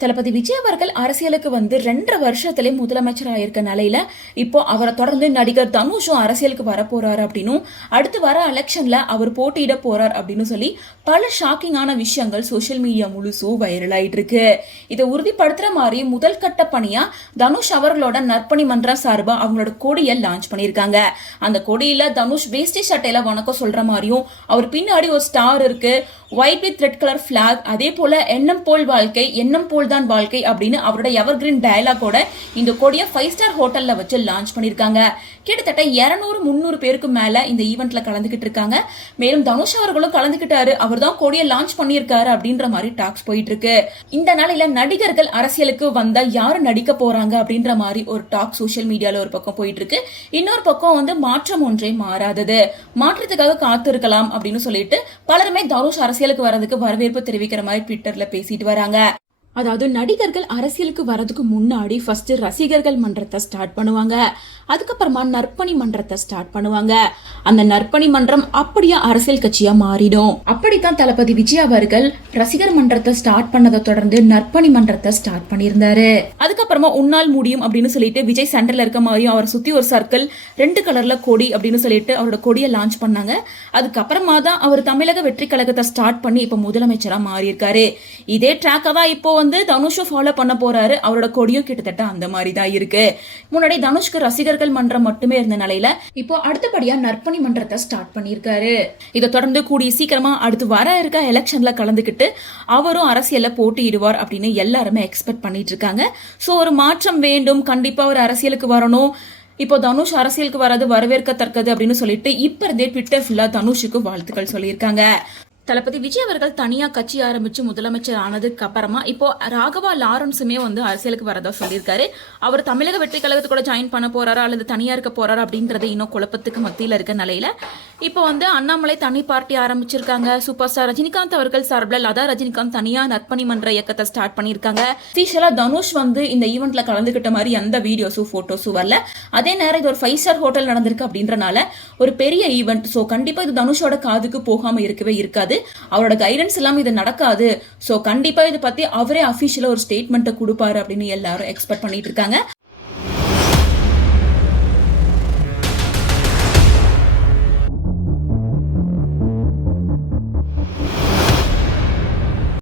தளபதி விஜய் அவர்கள் அரசியலுக்கு வந்து 2.5 வருஷத்திலே முதலமைச்சர் ஆயிருக்க நிலையில இப்போ அவரை தொடர்ந்து நடிகர் தனுஷும் அரசியலுக்கு வர போறாரு அப்படின்னும் அடுத்து வர எலெக்ஷன்ல அவர் போட்டியிட போறார் அப்படின்னு சொல்லி பல ஷாக்கிங்கான விஷயங்கள் சோசியல் மீடியா முழுசும் வைரல் ஆயிட்டு இருக்கு. இதை உறுதிப்படுத்துற மாதிரி முதல் கட்ட பணியா தனுஷ் அவர்களோட நற்பணி மன்றம் சார்பா அவங்களோட கொடியை லான்ச் பண்ணியிருக்காங்க. அந்த கொடியில தனுஷ் வேஷ்டி சட்டையில வணக்கம் சொல்ற மாதிரியும் அவர் பின்னாடி ஒரு ஸ்டார் இருக்கு, white with red colour black, அதே போல எண்ணம் போல் வாழ்க்கை எண்ணம் போல் தான் வாழ்க்கை அப்படின்னு அவரோட எவர்கிரீன் டயலாகோட இந்த கொடியை 5 ஸ்டார் ஹோட்டல்ல வச்சு லான்ச் பண்ணிருக்காங்க. கிட்டத்தட்ட 200-300 பேருக்கு மேல இந்த ஈவெண்ட்ல கலந்துகிட்டு இருக்காங்க. மேலும் தனுஷ் அவர்களும் கலந்துகிட்டாரு, அவர் தான் கொடியை லான்ச் பண்ணியிருக்காரு அப்படின்ற மாதிரி டாக்ஸ் போயிட்டு இருக்கு. இந்த நாளையில நடிகர்கள் அரசியலுக்கு வந்தா யாரு நடிக்க போறாங்க அப்படின்ற மாதிரி ஒரு டாக் சோசியல் மீடியால ஒரு பக்கம் போயிட்டு இருக்கு. இன்னொரு பக்கம் வந்து மாற்றம் ஒன்றே மாறாதது, மாற்றத்துக்காக காத்து இருக்கலாம் அப்படின்னு சொல்லிட்டு பலருமே தனுஷ் அரசியலுக்கு வர்றதுக்கு வரவேற்பு தெரிவிக்கிற மாதிரி ட்விட்டர்ல பேசிட்டு வராங்க. அதாவது நடிகர்கள் அரசியலுக்கு வரதுக்கு முன்னாடி ஃபர்ஸ்ட் ரசிகர்கள் மன்றத்தை ஸ்டார்ட் பண்ணுவாங்க, அதுக்கப்புறமா நற்பணி மன்றத்தை ஸ்டார்ட் பண்ணுவாங்க. அந்த நற்பணி மன்றம் அப்படியே அரசியல் கட்சியா மாறிடும். அப்படித்தான் தளபதி விஜய் அவர்கள் ரசிகர் மன்றத்தை ஸ்டார்ட் பண்ணதை தொடர்ந்து நற்பணி மன்றத்தை ஸ்டார்ட் பண்ணியிருந்தாரு. அதுக்கப்புறமா உன்னால் முடியும் அப்படின்னு சொல்லிட்டு விஜய் சென்டர்ல இருக்க மாதிரியும் அவரை சுத்தி ஒரு சர்க்கிள் 2 கலர்ல கொடி அப்படின்னு சொல்லிட்டு அவரோட கொடியை லான்ச் பண்ணாங்க. அதுக்கப்புறமா தான் அவர் தமிழக வெற்றி கழகத்தை ஸ்டார்ட் பண்ணி இப்ப முதலமைச்சரா மாறி இருக்காரு. இதே ட்ராக்கை தான் இப்போ வந்து தனுஷும் ஃபாலோ பண்ண போறாரு. அவரோட கொடியும் கிட்டத்தட்ட அந்த மாதிரி தான் இருக்கு. முன்னாடி தனுஷ்க்கு ரசிகர்கள் மன்றம் மட்டுமே இருந்த நிலையில இப்போ அடுத்தபடியா நற்பணி மன்றத்தை ஸ்டார்ட் பண்ணியிருக்காரு. இதை தொடர்ந்து கூடிய சீக்கிரமா அடுத்து வர இருக்க எலெக்ஷன்ல கலந்துக்கிட்டு அவரும் அரசியல்ல போட்டியிடுவார் அப்படின்னு எல்லாருமே எக்ஸ்பெக்ட் பண்ணிட்டு இருக்காங்க. சோ ஒரு மாற்றம் வேண்டும், கண்டிப்பா ஒரு அரசியலுக்கு வரணும். இப்போ தனுஷ் அரசியலுக்கு வராது வரவேற்கத்தக்கது அப்படின்னு சொல்லிட்டு இப்ப இருந்தே ட்விட்டர் ஃபுல்லா தனுஷுக்கு வாழ்த்துக்கள் சொல்லியிருக்காங்க. தளபதி விஜய் அவர்கள் தனியா கட்சி ஆரம்பிச்சு முதலமைச்சர் ஆனதுக்கு அப்புறமா இப்போ ராகவா லாரன்ஸுமே வந்து அரசியலுக்கு வரதா சொல்லியிருக்காரு. அவர் தமிழக வெற்றி கழகத்து கூட ஜாயின் பண்ண போறாரா அல்லது தனியா இருக்க போறாரா அப்படின்றது இன்னும் குழப்பத்துக்கு மத்தியில இருக்க நிலையில இப்போ வந்து அண்ணாமலை தனி பார்ட்டி ஆரம்பிச்சிருக்காங்க. சூப்பர் ஸ்டார் ரஜினிகாந்த் அவர்கள் சார்பில் லதா ரஜினிகாந்த் தனியா நற்பணி மன்ற இயக்கத்தை ஸ்டார்ட் பண்ணியிருக்காங்க. ஸ்பெஷலா தனுஷ் வந்து இந்த ஈவெண்ட்ல கலந்துகிட்ட மாதிரி எந்த வீடியோஸும் போட்டோஸும் வரல. அதே நேரம் இது ஒரு 5 ஸ்டார் ஹோட்டல் நடந்திருக்கு அப்படின்றனால ஒரு பெரிய ஈவெண்ட். சோ கண்டிப்பா இது தனுஷோட காதுக்கு போகாம இருக்கவே இருக்காது. அவரோட கைடன்ஸ் எல்லாம் இது நடக்காது. சோ கண்டிப்பா இதை பத்தி அவரே அபிஷியலா ஒரு ஸ்டேட்மெண்ட் கொடுப்பாரு அப்படின்னு எல்லாரும் எக்ஸ்பெக்ட் பண்ணிட்டு இருக்காங்க.